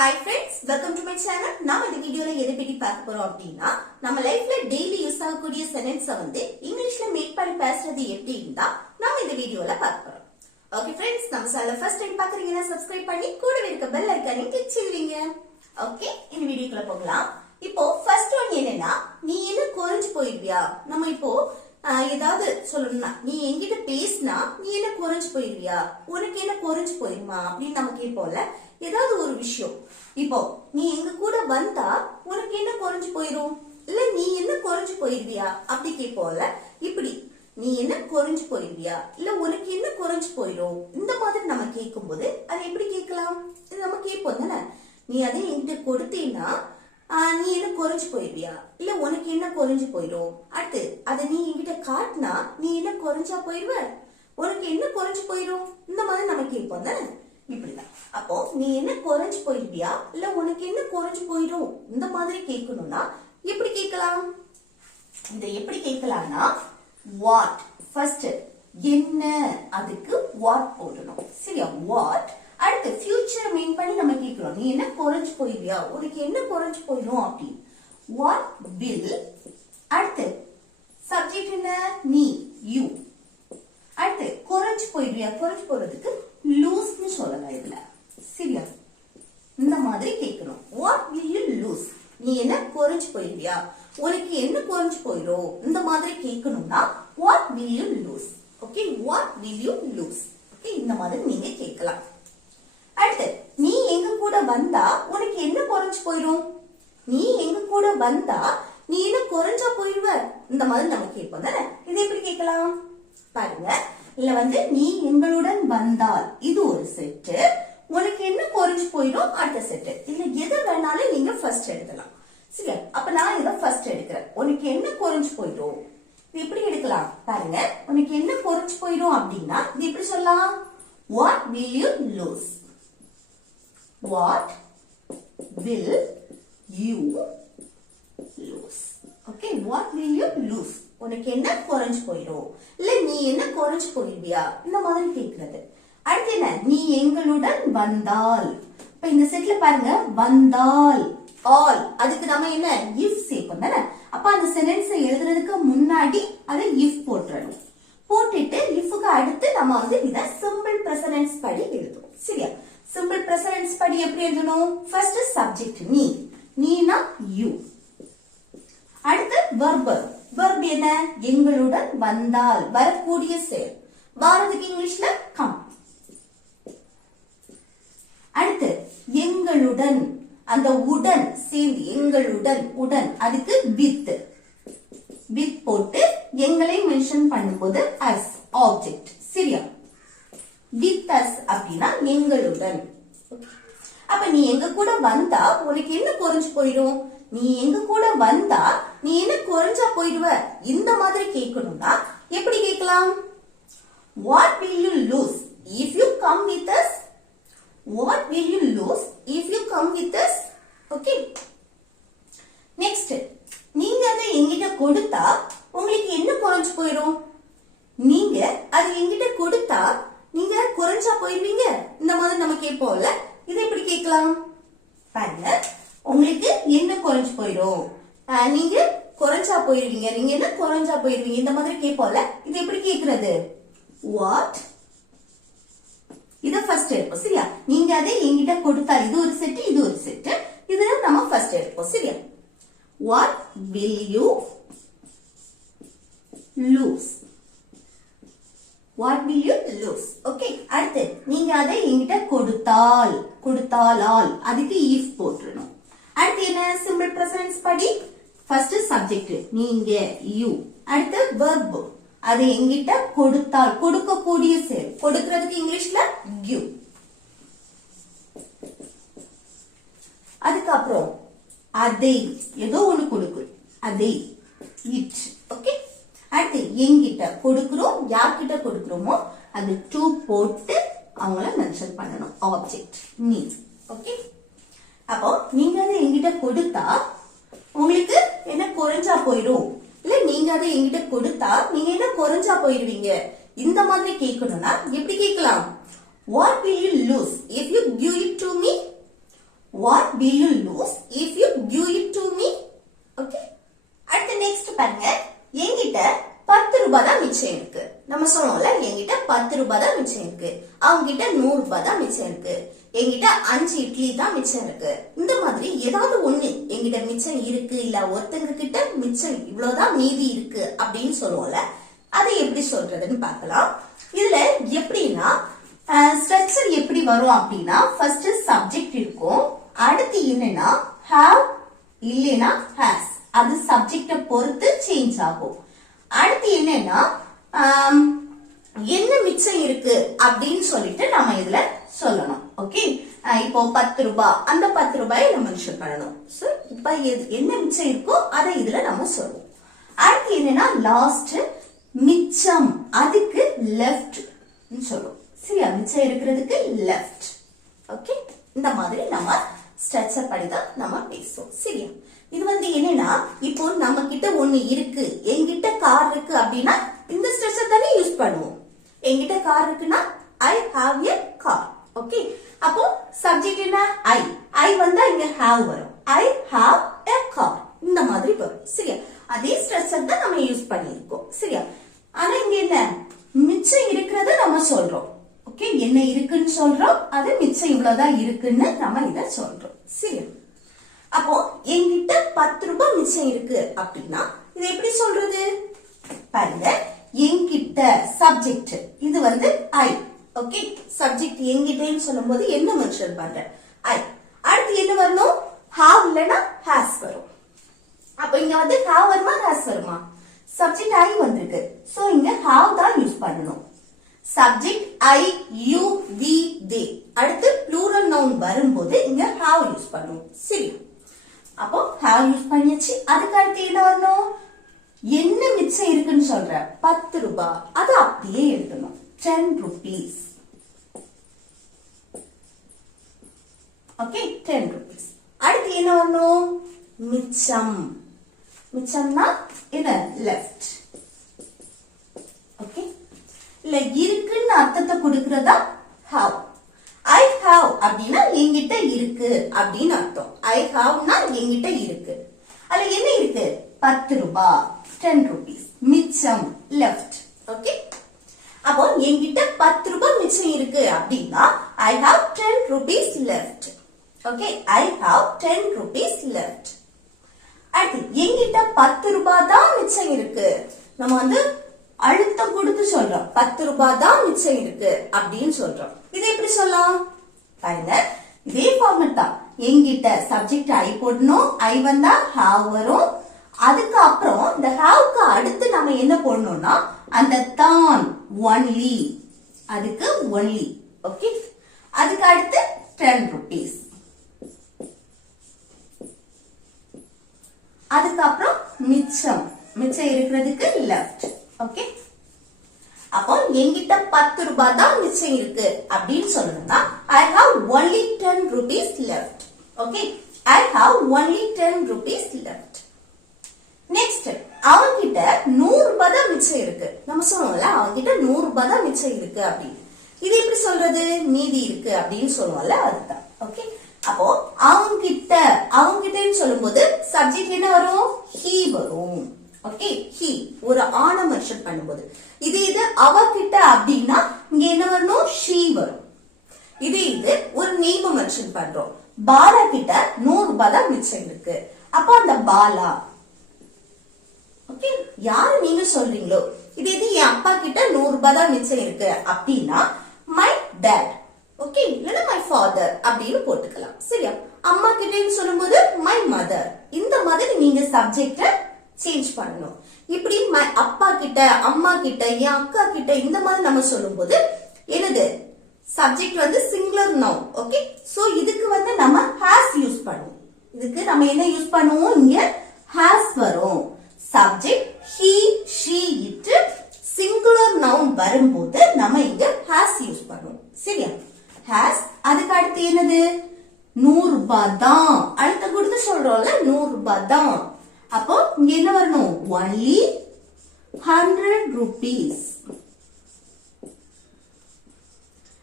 Hi friends, welcome to my channel. நாம இந்த வீடியோல எதை பத்தி பார்க்க போறோம் அப்படின்னா நம்ம லைஃப்ல டெய்லி யூஸ் ஆகக்கூடிய சென்டென்ஸை வந்து இங்கிலீஷ்ல மேக் பண்ணி பேசுறது எப்படின்னு தான் நாம இந்த வீடியோல பார்க்க போறோம். ஓகே फ्रेंड्स, நம்ம சேனலை ஃபர்ஸ்ட் டைம் பார்க்கறீங்கன்னா சப்ஸ்கிரைப் பண்ணி கூடவே இருக்க பெல் ஐகானையும் கிளிக் செய்வீங்க. ஓகே, இந்த வீடியோக்குள்ள போகலாம். இப்போ ஃபர்ஸ்ட் ஒன் என்னன்னா, நீ என்ன குறைஞ்சு போயிடுவியா? நம்ம இப்போ ஏதாவது சொல்லணும்னா, நீ என்கிட்ட பேசினா நீ என்ன குறைஞ்சு போயிடுவியா, உனக்கு என்ன குறைஞ்சு போயிருமா அப்படின்னு நம்ம கேட்போம்ல. ஏதாவது ஒரு விஷயம், இப்போ நீ எங்க கூட வந்தா உனக்கு என்ன குறைஞ்சு போயிரும், இல்ல நீ என்ன குறைஞ்சு போயிருவியா அப்படி கேட்போம்ல. இப்படி நீ என்ன குறைஞ்சு போயிருவியா, இல்ல உனக்கு என்ன குறைஞ்சு போயிரும், இந்த மாதிரி நம்ம கேட்கும் போது அதை எப்படி கேட்கலாம்? இது நம்ம கேட்போம் தானே. நீ அதை என்கிட்ட கொடுத்தீன்னா நீ என்ன குறைஞ்சு போயிருவியா, இல்ல உனக்கு என்ன குறைஞ்சு போயிரும். அடுத்து அதை நீ என்கிட்ட காட்டினா நீ என்ன குறைஞ்சா போயிருவ, உனக்கு என்ன குறைஞ்சு போயிரும், இந்த மாதிரி நம்ம கேட்போம் தானே. இப்படிதான். அப்போ நீ என்ன குறைஞ்சு போயிருவியா, இல்ல உனக்கு என்ன குறைஞ்சு போயிரும், இந்த மாதிரி கேட்கணும்னா எப்படி கேட்கலாம்? இதை எப்படி கேட்கலாம்னா, வாட் ஃபர்ஸ்ட் என்ன, அதுக்கு வாட் போடணும். சரியா? வாட். அடுத்து ஃபியூச்சர் மீன் பண்ணி நம்ம கேட்கிறோம், நீ என்ன குறைஞ்சு போயிருவியா, உனக்கு என்ன குறைஞ்சு போயிடும் அப்படின்னு. What will. அடுத்து சப்ஜெக்ட் என்ன, நீ, யூ. அடுத்து குறைஞ்சு போயிருவியா, குறைஞ்சு போறதுக்கு லூஸ்னு சொல்லலாம் இதுல. சரியா? இந்த மாதிரி கேட்கணும். வாட் வில் யூ லூஸ், நீ என்ன குறைஞ்சு போயிருவியா, உனக்கு என்ன குறைஞ்சு போயிடும், இந்த மாதிரி கேட்கணும்னா what will you lose. Okay, what will you lose. Okay, இந்த மாதிரி நீங்க கேட்கலாம். அடுத்து நீ எங்க கூட வந்தா உனக்கு என்ன குறைஞ்சு போயிடும், நீ எங்க கூட வந்தா நீ என்ன குறைஞ்சா போயிடுவ, இந்த மாதிரி நம்ம கேட்போம் தானே. இதை எப்படி கேட்கலாம் பாருங்க. இல்ல வந்து நீ எங்களுடன் வந்தால் இது ஒரு செட்டு, உனக்கு என்ன குறைஞ்சு போயிடும் அடுத்த செட்டு. இல்ல எது வேணாலும் நீங்க ஃபர்ஸ்ட் எடுக்கலாம். சரி, அப்ப நான் இதை ஃபர்ஸ்ட் எடுக்கிறேன். உனக்கு என்ன குறைஞ்சு போயிடும், இது எப்படி எடுக்கலாம் பாருங்க. உனக்கு என்ன குறைஞ்சு போயிடும் அப்படின்னா இது எப்படி சொல்லலாம்? What will you lose. What will you lose? Okay, what will you lose? உனக்கு என்ன குறைஞ்சு போயிடும், இல்ல நீ என்ன குறைஞ்சு போயிருவியா, இந்த மாதிரி கேட்கிறது. அடுத்து என்ன, நீ எங்களுடன் வந்தால். இப்ப இந்த செட்ல பாருங்க, வந்தால் ஆல், அதுக்கு நம்ம என்ன இஃப் சேர்ப்போம் தானே. அப்ப அந்த சென்டென்ஸ் எழுதுறதுக்கு முன்னாடி அதை இஃப் போட்டுறணும். போட்டுட்டு இஃப்க்கு அடுத்து நம்ம வந்து இத சிம்பிள் பிரசன்ட் படி எழுதுவோம். சரியா? சிம்பிள் பிரசன்ட் படி எப்படி எழுதணும்? ஃபர்ஸ்ட் சப்ஜெக்ட் நீ, நீனா யூ. அடுத்து வெர்ப். வெர்ப் என்ன, எங்களுடன் வந்தால், வரக்கூடிய செயல். வாரதுக்கு இங்கிலீஷ்ல கம். அடுத்து எங்களுடன், அந்த உடன் சேர்ந்து எங்களுடன், உடன் அதுக்கு வித். வித் போட்டு எங்களை மென்ஷன் பண்ணும்போது அஸ் ஆப்ஜெக்ட். சரியா? with us அப்படின்னா எங்களுடன். அப்ப நீ எங்க கூட வந்தா உனக்கு என்ன குறைஞ்சு போயிடும், நீ எங்க கூட வந்தா நீ என்ன குறைஞ்சா போயிடுவ, இந்த மாதிரி கேட்கணும்னா எப்படி கேட்கலாம்? What will you lose if you come with us? What will you lose if you come with us? Okay. Next, நீங்க அதை என்கிட்ட கொடுத்தா உங்களுக்கு என்ன குறைஞ்சு போயிடும், நீங்க அதை என்கிட்ட கொடுத்தா நீங்க குறைஞ்சா போயிருவீங்க, இந்த மாதிரி நம்ம கேட்போம்ல. இதை எப்படி கேட்கலாம் பாருங்க. உங்களுக்கு என்ன குறைஞ்சு போயிடும், நீங்க குறைஞ்சா போயிருவீங்க, நீங்க என்ன குறைஞ்சா போயிருவீங்க, இந்த மாதிரி கேட்போம்ல. இது எப்படி கேட்கறது? வாட். இத ஃபர்ஸ்ட் எடுப்போம். சரியா? நீங்க அதை என்கிட்ட கொடுத்தா, இது ஒரு செட், இது ஒரு செட், இதுல நம்ம ஃபர்ஸ்ட் எடுப்போம். சரியா? What will you lose. What will you lose? Okay. அடுத்து நீங்க அதை என்கிட்ட கொடுத்தால், கொடுத்தாலால் அதுக்கு if போட்டுறணும். அடுத்து என்ன, சிம்பிள் பிரசன்ட் படி ஃபர்ஸ்ட் சப்ஜெக்ட் நீங்க you. அடுத்து verb, அதை என்கிட்ட கொடுத்தால், கொடுக்கக்கூடிய செயல். கொடுக்கிறதுக்கு இங்கிலீஷ்ல give. அதுக்கப்புறம் அதை ஏதோ ஒண்ணு கொடுக்கு, அதை it. ஓகே. அடுத்து எங்கிட்ட கொடுக்கிறோம், யார்கிட்ட கொடுக்கிறோமோ அது டு போட்டு அவங்கள மென்ஷன் பண்ணணும், ஆப்ஜெக்ட் நீ. ஓகே. அப்போ நீங்க அதை எங்கிட்ட கொடுத்தா உங்களுக்கு என்ன குறைஞ்சா போயிடும், இல்ல நீங்க அதை எங்கிட்ட கொடுத்தா நீங்க என்ன குறைஞ்சா போயிடுவீங்க, இந்த மாதிரி கேட்கணும்னா எப்படி கேட்கலாம்? What will you lose if you give it to me? what will you lose if you give it to me? Okay. அடுத்து நெக்ஸ்ட் பாருங்க, என்கிட்ட 10 ரூபாய் தான் மிச்சம் இருக்கு. நம்ம சொன்னோம்ல, என்கிட்ட 10 ரூபாய் தான் மிச்சம் இருக்கு. அவங்க கிட்ட 100 ரூபாய் தான் மிச்சம் இருக்கு. என்கிட்ட 5 இட்லி தான் மிச்சம் இருக்கு. இந்த மாதிரி ஏதாவது ஒண்ணு என்கிட்ட மிச்சம் இருக்கு, இல்ல ஒருத்தங்க கிட்ட மிச்சம் இவ்வளவுதான் மீதி இருக்கு அப்படின்னு சொல்லுவோம்ல, அதை எப்படி சொல்றதுன்னு பார்க்கலாம். இதுல எப்படின்னா ஸ்ட்ரக்சர் எப்படி வரும் அப்படின்னா, ஃபர்ஸ்ட் சப்ஜெக்ட் இருக்கும், அடுத்து என்னன்னா have இல்லைன்னா has, அது சப்ஜெக்ட பொறுத்து சேஞ்ச் ஆகும். அடுத்து என்னன்னா என்ன மிச்சம் இருக்கு அப்படின்னு சொல்லிட்டு நம்ம இதுல சொல்லணும். ஓகே, இப்போ 10 ரூபாய், அந்த 10 ரூபாயை நம்ம மென்ஷன் பண்ணணும். சோ இப்ப என்ன மிச்சம் இருக்கோ அதை இதுல நம்ம சொல்லுவோம். அடுத்து என்னன்னா லாஸ்ட் மிச்சம், அதுக்கு லெஃப்ட் சொல்லுவோம். சரியா, மிச்சம் இருக்கிறதுக்கு லெஃப்ட். ஓகே, இந்த மாதிரி நம்ம ஸ்ட்ரக்சர் படி தான் நம்ம பேசுவோம். சரியா, இது என்னன்னா இப்போ நம்ம கிட்ட ஒண்ணு இருக்கு, என்கிட்ட கார் இருக்கு அப்படின்னா இந்த ஸ்ட்ரக்சர் தானே யூஸ் பண்ணுவோம். என்கிட்ட கார் இருக்குன்னா I have a car. Okay, அப்போ சப்ஜெக்ட் என்ன I வந்தா இங்க have வரும். I have a car, இந்த மாதிரி வரும். சரியா, அதே ஸ்ட்ரக்சர் தான் நம்ம யூஸ் பண்ணிருக்கோம். சரியா, ஆனா இங்க என்ன மிச்சம் இருக்கிறத நம்ம சொல்றோம். ஓகே, என்ன இருக்குன்னு சொல்றோம், அது மிச்சம் இவ்வளவுதான் இருக்குன்னு நம்ம இத சொல்றோம். சரியா, அப்போ என்கிட்ட 10 ரூபாய் மிச்சம் இருக்கு அப்படின்னா இது எப்படி சொல்றது பாருங்க. என்கிட்ட சப்ஜெக்ட், இது I. ஓகே, சப்ஜெக்ட் என்கிட்டன்னு சொல்லும்போது என்ன மென்ஷன் பண்றேன் I. அடுத்து என்ன வரணும், have இல்லனா has வரும். அப்ப இங்க have வருமா has வருமா, சப்ஜெக்ட் I வந்திருக்கு, சோ இங்க have தான் யூஸ் பண்ணணும். Subject I, you, we, they. அடுத்து ப்ளூரல் நவுன் வரும்போது இங்க have யூஸ் பண்ணுவோம். சரி, அப்போ have யூஸ் பண்ணியாச்சு. அதுக்கு அடுத்து என்ன வரணும், என்ன மிச்சம் இருக்குன்னு சொல்ற 10 ரூபாய், அது அப்படியே எழுதணும் 10 rupees. Okay, 10 rupees. அடுத்து என்ன வரணும், மிச்சம். மிச்சம்னா என்ன, லெஃப்ட். ஓகே, இல்ல இருக்குன்னு அர்த்தத்தை கொடுக்கிறதா have. I have அப்படின்னா என்கிட்ட இருக்கு அப்படின்னு அர்த்தம். I haveனா என்கிட்ட இருக்கு. அதுல என்ன இருக்கு, 10 ரூபாய் 10 rupees, மிச்சம் லெஃப்ட். ஓகே, அப்போ என்கிட்ட 10 ரூபாய் மிச்சம் இருக்கு அப்படின்னா I have 10 rupees left. Okay, I have 10 rupees left. அடுத்து என்கிட்ட 10 ரூபாய் தான் மிச்சம் இருக்கு, நம்ம அழுத்தம் கொடுத்து சொல்றோம் 10 ரூபாய் தான் மிச்சம் இருக்கு அப்படின்னு சொல்றோம். இது எப்படி சொல்லலாம் பாருங்க, இதே ஃபார்மட் தான். என்கிட்ட சப்ஜெக்ட் I போடணும், I வந்தா have வரும். அதுக்கு அப்புறம் இந்த haveக்கு அடுத்து நம்ம என்ன போடணும்னா அந்த தான் only, அதுக்கு only. ஓகே, அதுக்கு அடுத்து 10 rupees, அதுக்கு அப்புறம் மிச்சம், மிச்சம் இருக்கிறதுக்கு left. ஓகே, அப்போ என்கிட்ட 10 ரூபாய் தான் மிச்சம் இருக்கு அப்படின்னு சொல்லணும்னா I have only 10 rupees left. Okay, I have only 10 rupees left. Next, அவன்கிட்ட 100 ரூபாய் தான் மிச்சம் இருக்கு. நம்ம சொல்லுவோம்ல, அவன்கிட்ட 100 ரூபாய் தான் மிச்சம் இருக்கு அப்படின்னு. இது எப்படி சொல்றது, மீதி இருக்கு அப்படின்னு சொல்லுவோம்ல, அதுதான். ஓகே, அப்போ அவன்கிட்டன்னு சொல்லும்போது சப்ஜெக்ட் என்ன வரும், he வரும். ஓகே, he ஒரு ஆண மென்ஷன் பண்ணும்போது. இது அவகிட்ட அப்படின்னா இங்க என்ன வரணும், she வரும். இது ஒரு நேம் மென்ஷன் பண்றோம். பாலா கிட்ட 100 ரூபாய் தான் மிச்சம் இருக்கு, அப்போ அந்த பாலா. ஓகே, யாரு நீங்க சொல்றீங்களோ, இது என் அப்பா கிட்ட 100 ரூபாய் தான் மிச்சம் இருக்கு அப்படின்னா my dad. ஓகே, இல்லனா my father அப்படின்னு போட்டுக்கலாம். சரியா, அம்மா கிட்டன்னு சொல்லும்போது my mother. இந்த மாதிரி நீங்க சப்ஜெக்ட சேஞ்ச் பண்ணணும். இப்படி அப்பா கிட்ட, அம்மா கிட்ட, என் அக்கா கிட்ட இந்த மாதிரி நம்ம சொல்லும்போது என்னது, subject singular noun. Okay, so இதுக்கு நம்ம has யூஸ் பண்ணுவோம். இதுக்கு நம்ம என்ன யூஸ் பண்ணுவோம், இங்க has வரும். Subject he, she, it, singular noun வரும்போது நம்ம இங்க has யூஸ் பண்ணுவோம். சரியா, has. அதுக்கு அடுத்து என்னது, 100 ரூபாய் தான், அடுத்த கொடுத்து சொல்றோம்ல 100 ரூபாய் தான். அப்போ இங்க என்ன வரணும், only 100 rupees.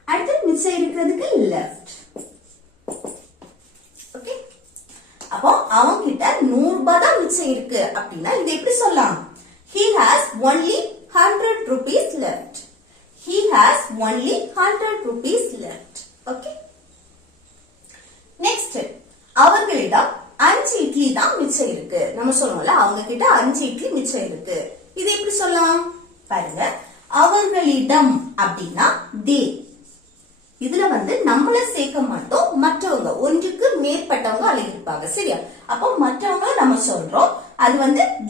அடுத்து மிச்சம் இருக்கிறதுக்கு left. ரூபாய் தான் மிச்சம் இருக்கு அப்படின்னா இது எப்படி சொல்லலாம்? He has only 100 rupees left. He has only 100 rupees left. Okay. Next, அவர்களிடம் 5 இட்லி தான் மிச்சம் இருக்கு. நம்ம சொல்லுவோம்ல அவங்க கிட்ட 5 இட்லி மிச்சம் இருக்கு. இது எப்படி சொல்லலாம்? பாருங்க, அவர்களிடம் அப்படின்னா they. இதுல நம்மள சேர்க்க மாட்டோம், மற்றவங்க ஒன்றுக்கு மேற்பட்டவங்க அழைப்பாங்க. சரியா? அப்போ மற்றவங்க நம்ம சொல்றோம், அது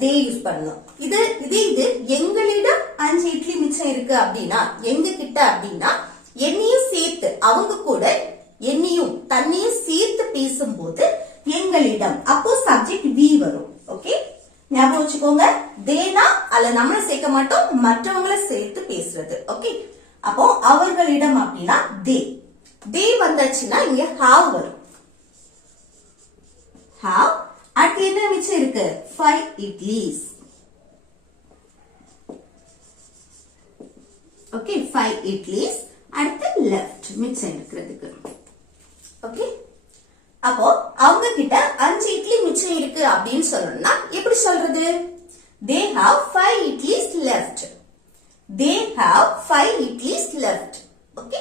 they யூஸ் பண்ணணும். இது எங்களிடம் 5 இட்லி மிச்சம் இருக்கு அப்படின்னா எங்க கிட்ட அப்படின்னா என்னையும் சேர்த்து அவங்க கூட என்னையும் தன்னையும் சேர்த்து பேசும்போது எங்களிடம் அப்போ சப்ஜெக்ட் வி வரும். ஓகே, ஞாபகம் வச்சுக்கோங்க. தேனா அல்ல நம்மள சேர்க்க மாட்டோம், மற்றவங்களை சேர்த்து பேசுறது. ஓகே, அப்போ அவர்களிடம் அப்படின்னா தே வந்தாச்சுன்னா இங்க ஹாவ் வரும். ஹாவ் அடுத்து என்ன மிச்சம் இருக்கு? 5 இட்லிஸ். ஓகே, 5 இட்லிஸ். அடுத்து லெஃப்ட் மிச்சம் இருக்கிறதுக்கு. ஓகே, அப்போ அவங்க கிட்ட 5 இட்லி மிச்சம் இருக்கு அப்படின்னு சொல்லணும்னா எப்படி சொல்றது? they have 5 idlis left. they have 5 idlis left. Okay,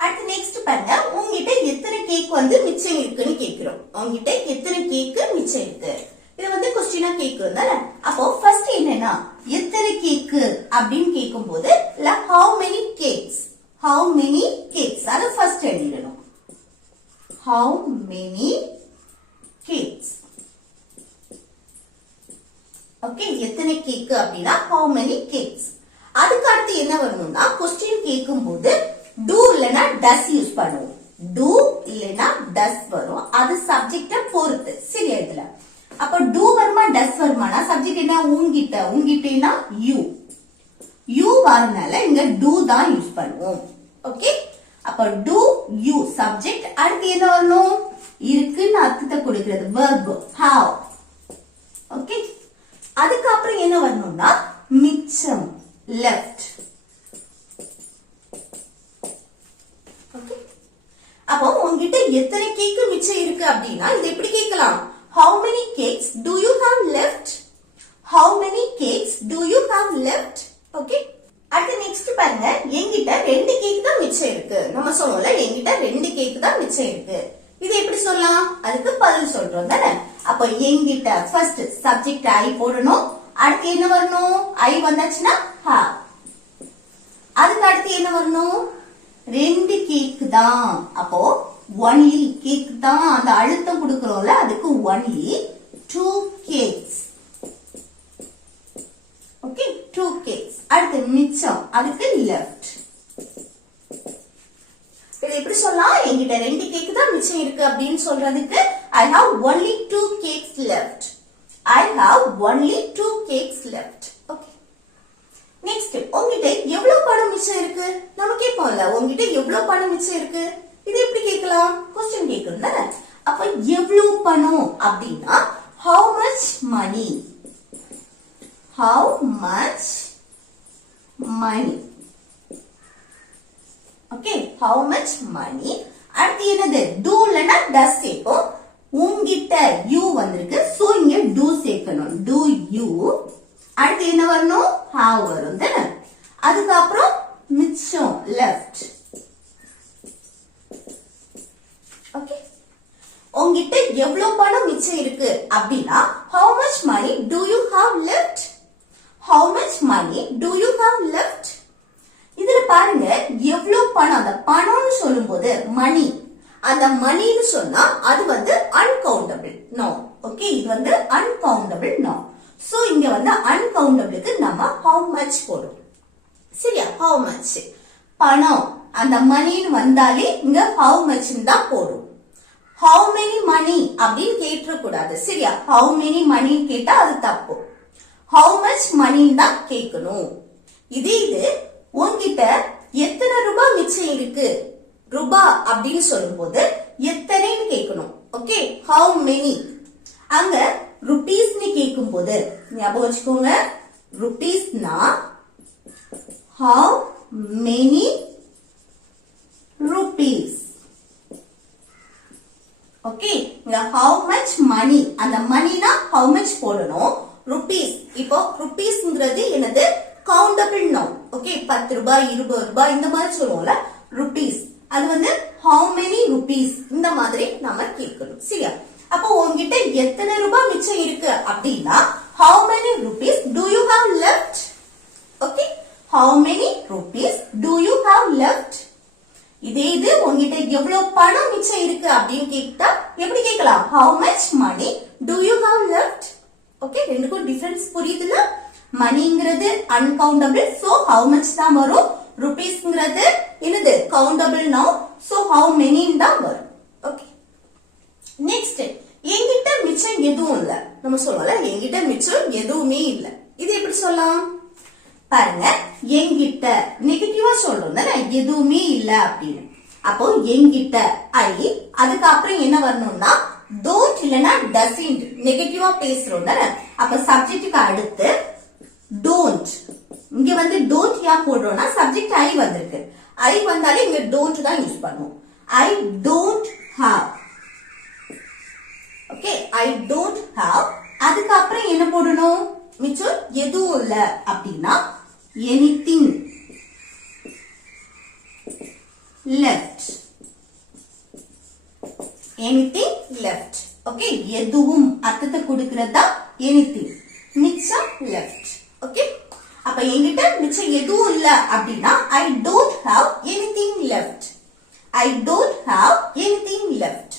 அடுத்து நெக்ஸ்ட் பாருங்க, உங்ககிட்ட எத்தனை கேக் மிச்சம் இருக்குன்னு கேக்குறோம். உங்ககிட்ட எத்தனை கேக் மிச்சம் இருக்கு? இது क्वेश्चन கேக்குறோம் தானே. அப்போ ஃபர்ஸ்ட் என்னன்னா எத்தனை கேக் அப்படின்னு கேக்கும்போது how many cakes, how many cakes அது ஃபர்ஸ்ட் எழுதிடணும். how many cakes. ஓகே, எத்தனை கேக் அப்படின்னா how many cakes. அதுக்கு அடுத்து என்ன வரணும்னா क्वेश्चन கேக்கும்போது do இல்லனா does யூஸ் பண்ணுவோம். do இல்லனா does வரும், அது சப்ஜெக்ட்ட பொறுத்து. சரியா? இதுல அப்ப do வருமா does வருமானா சப்ஜெக்ட் என்ன? உங்கிட்டனா you வரனால இங்க do தான் யூஸ் பண்ணுவோம். ஓகே, அப்ப do you சப்ஜெக்ட். அடுத்து என்ன வரணும்? இருக்குன்னு அர்த்தத்தை கொடுக்கிறது verb have. ஓகே, அதுக்கு அப்புறம் என்ன வரணும்னா மிச்சம் left. ஓகே, அப்போ உங்ககிட்ட எத்தனை கேக் மிச்சம் இருக்கு அப்படின்னா இது எப்படி கேட்கலாம்? how many cakes do you have left? how many cakes do you have left? Okay, அடுத்து நெக்ஸ்ட் பாருங்க, என்கிட்ட 2 கேக் தான் மிச்சம் இருக்கு. நம்ம சொல்லுவோம்ல என்கிட்ட 2 கேக் தான் மிச்சம் இருக்கு. இது எப்படி சொல்லலாம்? அதுக்கு பதில் சொல்றோம் தானே. அப்ப என்கிட்ட ஃபர்ஸ்ட் சப்ஜெக்ட் ஐ போடணும். அடுத்து என்ன வரணும்? ஐ வந்தாச்சுன்னா have. அதுக்கு அடுத்து என்ன வரணும்? 2 கேக் தான். அப்போ only கேக் தான், அந்த அழுத்தம் கொடுக்கறோம்ல அதுக்கு only 2 cakes. Okay, 2 cakes. அடுத்து மிச்சம் அதுக்கு left. இது எப்படி சொல்லலாம்? என்கிட்ட 2 கேக் தான் மிச்சம் இருக்கு அப்படின்னு சொல்றதுக்கு I have only 2 cakes left. I have only 2 cakes left. Okay, next உங்ககிட்ட எவ்வளவு பணம் மிச்சம் இருக்கு? நம்ம கேட்போம்ல உங்ககிட்ட எவ்வளவு பணம் மிச்சம் இருக்கு? இது எப்படி கேட்கலாம்? क्वेश्चन கேக்குறோம்ல. அப்ப எவ்வளவு பணம் அப்படின்னா how much money. how much money. Okay, how much money. அடுத்து என்னது? do இல்லனா does சேர்ப்போம். உங்கிட்ட you வந்திருக்கு, சோ இங்க do சேர்க்கணும். do you. அடுத்து என்ன வரணும்? have வரும் தானே. அதுக்கு அப்புறம் மிச்சம் left. ஓகே, உங்கிட்ட எவ்வளவு பணம் மிச்சம் இருக்கு அப்படின்னா how much money do you have left? how much money do you have left? இதுல பாருங்க எவ்வளவு பணம், அந்த பணம்னு சொல்லும்போது மணி, அந்த மணின்னு சொன்னா அது uncountable noun. ஓகே, இது uncountable noun. சோ இங்க uncountable-க்கு நம்ம how much போடுறோம். சரியா? how much பணம், அந்த மணின்னு வந்தாலே இங்க how much தான் போடும். how many money அப்படின்னு கேட்ற கூடாது. சரியா? how many money கேட்டா அது தப்பு. how much money தான் கேட்கணும். இது உன்கிட்ட எத்தனை ரூபாய் மிச்சம் இருக்கு? ரூபாய் அப்படின்னு சொல்லும்போது எத்தனைன்னு கேட்கணும். Okay, how many. அங்க ருபீஸ்னு கேட்கும்போது ஞாபகம் வச்சுக்கோங்க, ருபீஸ்னா how many rupees. ஓகே இங்க how much money அந்த மணினா how much போடணும் rupees இப்போ rupeesங்கிறது என்னது countable noun ஓகே 10 ரூபாய் 20 ரூபாய் இந்த மாதிரி சொல்லுவோம்ல rupees அது வந்து how many rupees இந்த மாதிரி நாம கேட்கணும் சரியா அப்போ உன்கிட்ட எத்தனை ரூபாய் மிச்சம் இருக்கு அப்படினா how many rupees do you have left okay how many rupees do you have left இதே இது உன்கிட்ட எவ்வளவு பணம் மிச்சம் இருக்கு அப்படினு கேட்டா எப்படி கேட்கலாம் how much money do you have left okay ரெண்டுக்கும் டிஃபரன்ஸ் புரியுதுல மணிங்கிறது uncountable so how much தான் வரும் rupeesங்கிறது என்னது countable noun so how many தான் வரும் okay next என்கிட்ட மிச்சம் எதுவும் இல்ல நம்ம சொல்றோம்ல என்கிட்ட மிச்சம் எதுவுமே இல்ல இது எப்படி சொல்லலாம் பாருங்க என்கிட்ட நெகட்டிவா சொல்றோம் தானே எதுவுமே இல்ல அப்படின்னு அப்போ என்கிட்ட ஐ அதுக்கு அப்புறம் என்ன வரணும்னா don't இல்லனா doesn't நெகட்டிவா பேசுறோம் தானே அப்ப சப்ஜெக்ட்டுக்கு அடுத்து don't இங்க வந்து don't யா போடுறோம்னா சப்ஜெக்ட் ஐ வந்திருக்கு ஐ வந்தாலே இங்க don't தான் யூஸ் பண்ணுவோம் I don't have okay I don't have அதுக்கு அப்புறம் என்ன போடணும் மிச்சம் எதுவும் இல்ல அப்படின்னா anything left anything left okay எதுவும் அர்த்தத்தை கொடுக்கிறதா anything மிச்சம் left ஓகே அப்ப என்கிட்ட மிச்சம் எதுவும் இல்ல அப்படின்னா I don't have anything left I don't have anything left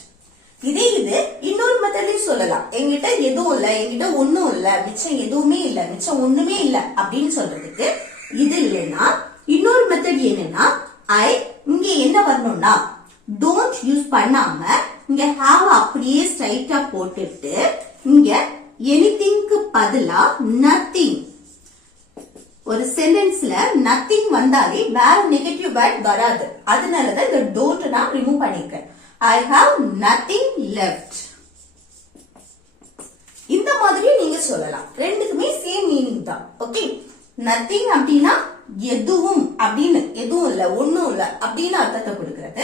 இதே இது இன்னொரு மெத்தட்லயும் சொல்லலாம் என்கிட்ட எதுவும் இல்ல என்கிட்ட ஒண்ணும் இல்ல மிச்சம் எதுவுமே இல்ல மிச்சம் ஒண்ணுமே இல்ல அப்படின்னு சொல்றதுக்கு இது இல்லைன்னா இன்னொரு மெத்தட் என்னன்னா ஐ இங்க என்ன வரணும்னா டோன்ட் யூஸ் பண்ணாம இங்க ஹாவ் அப்படியே ஸ்ட்ரைட்டா போட்டுட்டு இங்க எனிதிங்க்கு பதிலா நத்திங் ஒரு சென்டென்ஸ்ல நத்திங் வந்தாலே வேற நெகட்டிவ் வேர்ட் வராது அதனாலதான் இந்த டோன்ட் நான் ரிமூவ் பண்ணிருக்கேன் I have nothing left இந்த மாதிரி நீங்க சொல்லலாம் ரெண்டுக்குமே சேம் மீனிங் தான் ஓகே நத்திங் அப்படின்னா எதுவும் அப்படின்னு எதுவும் இல்ல ஒண்ணும் இல்ல அப்படின்னு அர்த்தத்தை கொடுக்கிறது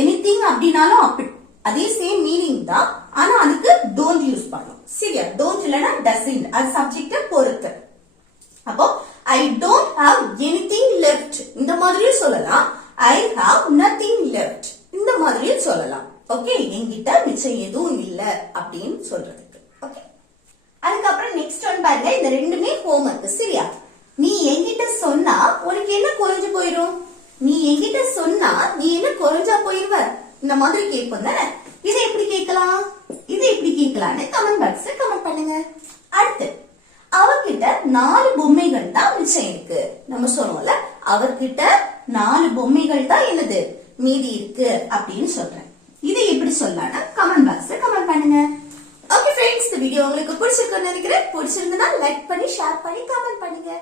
எனிதிங் அப்படின்னாலும் அதே சேம் மீனிங் தான் ஆனா அதுக்கு டோன்ட் யூஸ் பண்ணும் சரியா டோன்ட் இல்லனா டசன்ட் அது சப்ஜெக்ட பொறுத்து அப்போ I don't have anything left இந்த மாதிரியும் சொல்லலாம் I have nothing left இந்த மாதிரியும் சொல்லலாம் ஓகே என்கிட்ட மிச்சம் எதுவும் இல்ல அப்படின்னு சொல்றதுக்கு ஓகே அதுக்கப்புறம் நெக்ஸ்ட் ஒன் பாருங்க இந்த ரெண்டுமே ஹோம்வொர்க் சரியா நீ என்கிட்ட சொன்னா உனக்கு என்ன குறைஞ்சு போயிரும் நீ என்கிட்ட சொன்னா நீ என்ன குறைஞ்சா போயிருவ இந்த மாதிரி கேட்போம் தானே இதை எப்படி கேட்கலாம் இதை எப்படி கேட்கலான்னு கமெண்ட் பாக்ஸ்ல கமெண்ட் பண்ணுங்க அடுத்து அவர்கிட்ட 4 பொம்மைகள் தான் மிச்சம் இருக்கு நம்ம சொன்னோம்ல அவர்கிட்ட 4 பொம்மைகள் தான் என்னது மீதி இருக்கு அப்படின்னு சொல்றேன் இதை எப்படி சொல்லலாம்னா கமெண்ட் பாக்ஸ்ல கமெண்ட் பண்ணுங்க ஓகே फ्रेंड्स இந்த வீடியோ உங்களுக்கு பிடிச்சிருக்குன்னு நினைக்கிறேன் பிடிச்சிருந்தா லைக் பண்ணி ஷேர் பண்ணி கமெண்ட் பண்ணுங்க